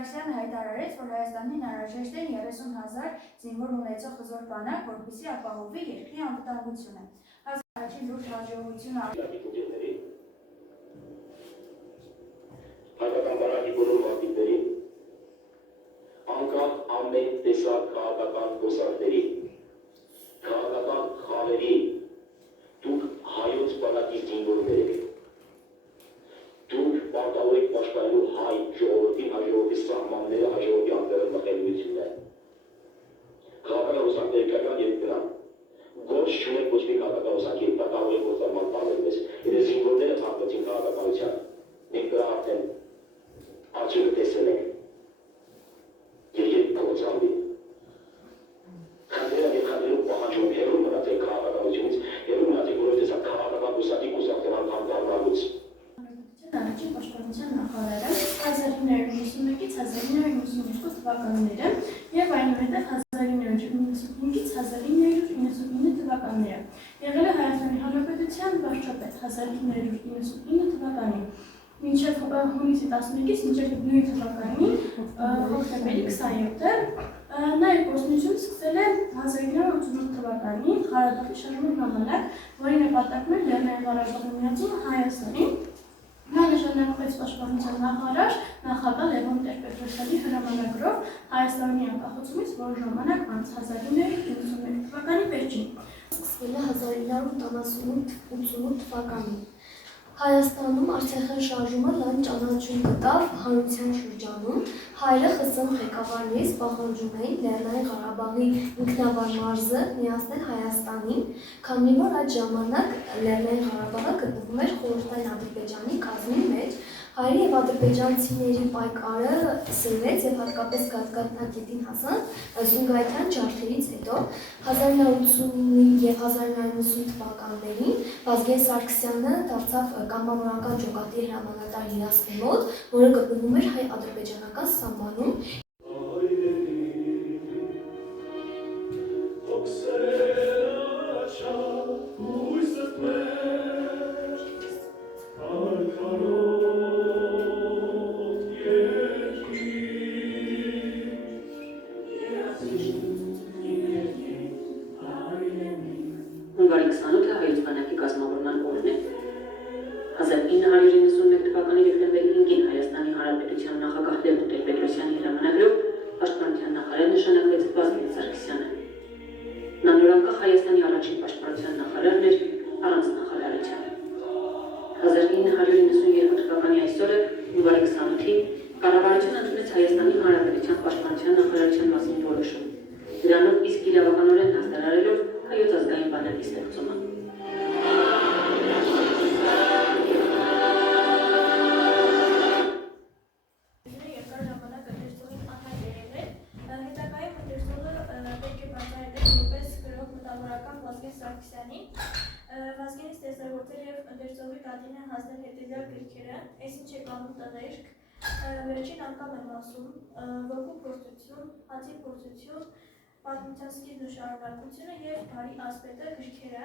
Սարգսյանը հայտարարեց, որ Հայաստանին անհրաժեշտ են 30,000 զինվոր ունեցող հզոր բանակ, որպեսզի ապահովի երկրի անվտանգությունը։ Առաջին լուրջ հաջողությունը հայկական բանակի բոլոր մարտիկներին, անկախ ամեն տեսակ քաղաքական խոսակների, քաղաքական խաղերի, դուք հայոց բանակի զինվորներ եք։ Դուք պարտավոր եք պաշտպանելու հայ ժողովրդին, հայ ժողովրդի սահմանները, հայ ժողովրդի անձեռը մխելիությունները։ Քաղաքական խոսակները կական եւ դրան։ Գործ չունեք ոչ մի քաղաքական խոսակի հետ, կարող եք գործարման տարբերպես։ Եթե զինվորները ցանկացին քաղաքականության, մենք դրա արդեն արդյունքը տեսել ենք։ Երկրի փոխանցումի։ Խնդրել եւ խնդրում պահանջում հերո մնացել քաղաքականությունից, հերո մնացել որովհետեւ սա քաղաքական խոսակի կուսակցական հանդարնալուց։ Առաջին պաշտպանության նախարարը 1991-ից 1992 թվականները եւ այնուհետեւ 1995-ից 1999 թվականները եղել է Հայաստանի Հանրապետության վարչապետ 1999 թվականին մինչև հունիսի 11-ից մինչև նույն թվականի հոկտեմբերի 27-ը նա իր գործունեությունը սկսել է 1988 թվականին Ղարաբաղի շարժման ժամանակ, որի նպատակն էր Լեռնային Ղարաբաղի միացումը Հայաստանին։ Նա նշանակվեց պաշտպանության նախարար նախագահ Լևոն Տեր-Պետրոսյանի հրամանագրով Հայաստանի անկախացումից որոշ ժամանակ անց 1991 թվականի վերջին։ Սկսվել է 1988 թվականին։ Հայաստանում Արցախյան շարժումը լայն ճանաչում գտավ հանրության շրջանում։ Հայերը ԽՍՀՄ ղեկավարներից պահանջում էին Լեռնային Ղարաբաղի ինքնավար մարզը միացնել Հայաստանին, քանի որ այդ ժամանակ Լեռնային Ղարաբաղը գտնվում էր խորհրդային Ադրբեջանի կազմի մեջ։ Հայերի եւ ադրբեջանցիների պայքարը սրվեց եւ հատկապես գազգաթնակետին հասան Սումգայիթյան ջարդերից հետո 1989 եւ 1990 թվականներին Վազգեն Սարգսյանը դարձավ կամավորական ջոկատի հրամանատար Երասխի մոտ, որը գտնվում էր հայ-ադրբեջանական սահմանում։ Հունվարի 28-ը հայոց բանակի կազմավորման օրն է։ 1991 թվականի դեկտեմբերի 5-ին Հայաստանի Հանրապետության նախագահ Լևոն Տեր-Պետրոսյանի հրամանագրով պաշտպանության նախարար նշանակվեց Վազգեն Սարգսյանը։ Նա նորանկախ Հայաստանի առաջին պաշտպանության նախարարն էր առանց նախարարության։ 1992 թվականի այսօրը հունվարի 28-ին կառավարությունը ընդունեց Հայաստանի Հանրապետության պաշտպանության նախարարության մասին որոշում։ Դրանով իսկ իրավականորեն հաստատարարելով հայոց ազգային բանակի ստեղծումը։ Երկար ժամանակ ընթերցողին անհայտ է եղել, հետագայում ընթերցողը պետք է բացահայտել որպես գրող մտավորական Վազգեն Սարգսյանի։ Վազգենից ստեղծագործել եւ ընթերցողի տատին են հասնել հետեւյալ գրքերը՝ «Էս ինչ է կանոն տղերք», «Վերջին անգամ եմ ասում», «Ոգու փորձություն», «Հացի փորձություն», «Պատմության սկիզբն ու շարունակությունը» եւ «Բարի ասպետը» գրքերը։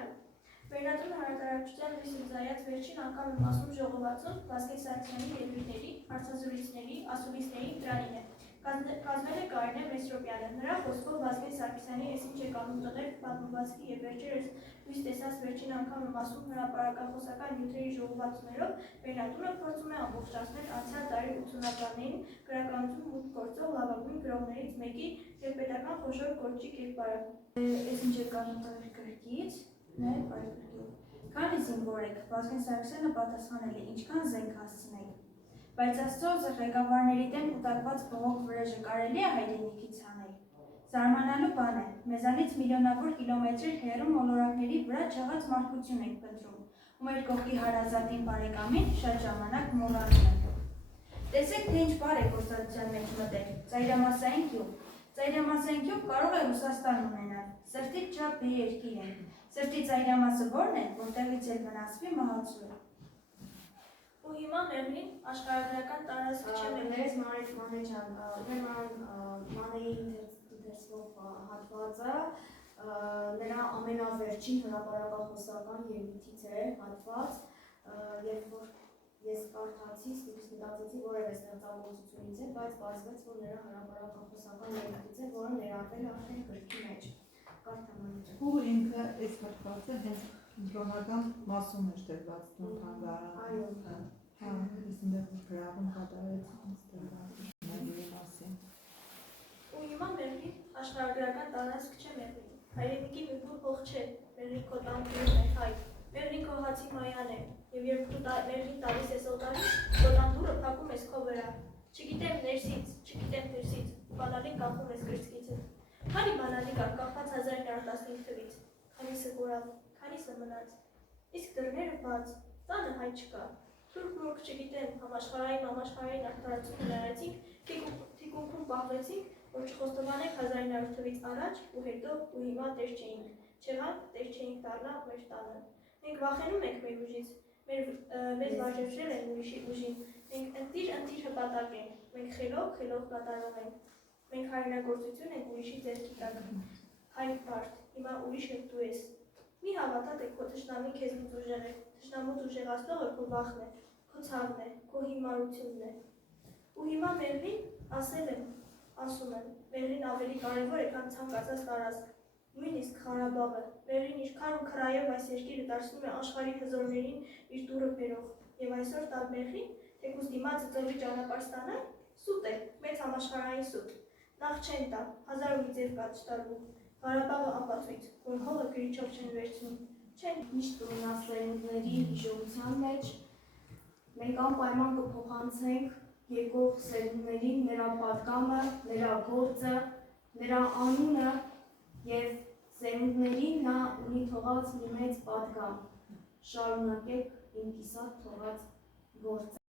Վերնատուն հրատարակչության Լուիս Զայաթ «Վերջին անգամ եմ ասում» ժողովածուն Վազգեն Սարգսյանի ելույթների, հարցազրույցների, ասուլիսների դրանին է։ Կազմել է Կարինե Մեսրոպյանը։ Նրա խոսքով Վազգեն Սարգսյանի «Էս ինչ է կանոն տղերք» պատմվածքի եւ վերջերս լույս տեսած «Վերջին անգամ եմ ասում» հրապարակախոսական նյութերի ժողովածուներով Վերնատունը փորձում է ամբողջացնել անցյալ դարի 80-ականներին գրականություն մուտք գործող լավագույն գրողներից մեկի եւ պետական խոշոր կորչի կերպարը։ «Էս ինչ է կանոն տղերք» գրքից նաեւ այս գրքից։ Քանի զինվոր եք, Վազգեն Սարգսյանը պատասխանել է, ինչքան զենք հասցնենք։ Բայց Աստծո ղեկավարների դեմ կուտակված բողոք վրեժը կարելի է հայրենիքից հանել։ Զարմանալու բան է, մեզանից միլիոնավոր կիլոմետրեր հեռու մոլորակների վրա չեղած մարդկություն ենք փնտրում, ու մեր կողքի հարազատին բարեկամին շատ ժամանակ մոռանում ենք։ Տեսեք, թե ինչ բառ է գործածության մեջ մտել, ծայրամասային գյուղ։ Ծայրամասային գյուղ կարող է Ռուսաստան ունենալ, սրտից չափ բի երկիր է։ Սրտի ծայրամասը ո՞րն է, որտեղից էլ վնասվի մահացու է։ Ու հիմա Մերլին աշխարհագրական տարածք չէ Ներես Մանեջան, Մանեի ընթերցվող հատվածը նրա ամենավերջին հրապարակախոսական ելույթից է հատված, երբ որ ես կարդացի, սկզբից մտածեցի որևէ ստեղծագործությունից է, բայց պարզվեց, որ նրա հրապարակախոսական երգից է, որը ներառվել է արդեն գրքի մեջ։ Կարդամ անունը։ Ու ինքը այս հատվածը հենց ընտրոնական մասում էր դրված թանգարան։ Այո։ Հա, ես այնտեղ գրավում կատարեց ստեղծագործությունների մասին։ Ու հիմա Մեղրի աշխարհագրական տարածք չէ Մեղրին։ Հայրենիքի մի փոփ հող չէ, Մեղրին քո տանտիրն է հայ, Մեղրին քո հացի մայան է, եւ երբ դու Մեղրին տալիս ես օտարից, քո տանտուրը փակում ես քո վրա։ Չգիտեմ ներսից, չգիտեմ դրսից, բանալին կախում ես գրծքիցդ։ Քանի բանալի կա կախված 1915 թվից, քանիսը կորավ, քանիսը մնաց։ Իսկ դռները բաց, տանը հայ չկա։ Թուրք չգիտեմ, համաշխարհային արտարացում հնարեցինք, թիկունքում պահվեցինք, որ չխոստովանենք 1900 թվից առաջ ու հետո ու հիմա տեր չէինք, չեղանք, տեր չէինք դառնա մեր տանը։ Մենք վախենում ենք մեր ուժից, մեզ վարժեցրել են ուրիշի ուժին, մենք ընտիր հպատակ ենք, մենք խելոք կատարող ենք, մենք հայրենագործություն ենք ուրիշի ձեռքի տակ, հայ մարդ, հիմա ուրիշը դու ես։ Մի հավատա թե քո թշնամին քեզնից ուժեղ է, թշնամուց ուժեղացնողը քո վախն է, քո ցավն է, քո հիմարությունն է։ Ու հիմա Մեղրին ասում եմ, Մեղրին ավելի կարևոր է, քան ցանկացած տարածք, նույնիսկ Ղարաբաղը։ Մեղրին իր քար ու քրայով այս երկիրը դարձնում է աշխարհի հզորներին իր դուռը բերող։ Եվ այսօր տալ Մեղրին, թեկուզ դիմացը ծովի ճանապարհ ստանալ, սուտ է, մեծ համաշխարհային սուտ։ Նախ չեն տա, 1000 մի ձև կա չտալու։ Ղարաբաղը ապացույց, որ հողը գրիչով չեն վերցնում։ Չեն Միշտ ունասերունդների հիշողության մեջ մենք անպայման կփոխանցենք եկող սերունդներին նրա պատգամը, նրա գործը, նրա անունը եւ սերունդներին նա ունի թողած մի մեծ պատգամ։ Շարունակեք իմ կիսատ թողած գործը։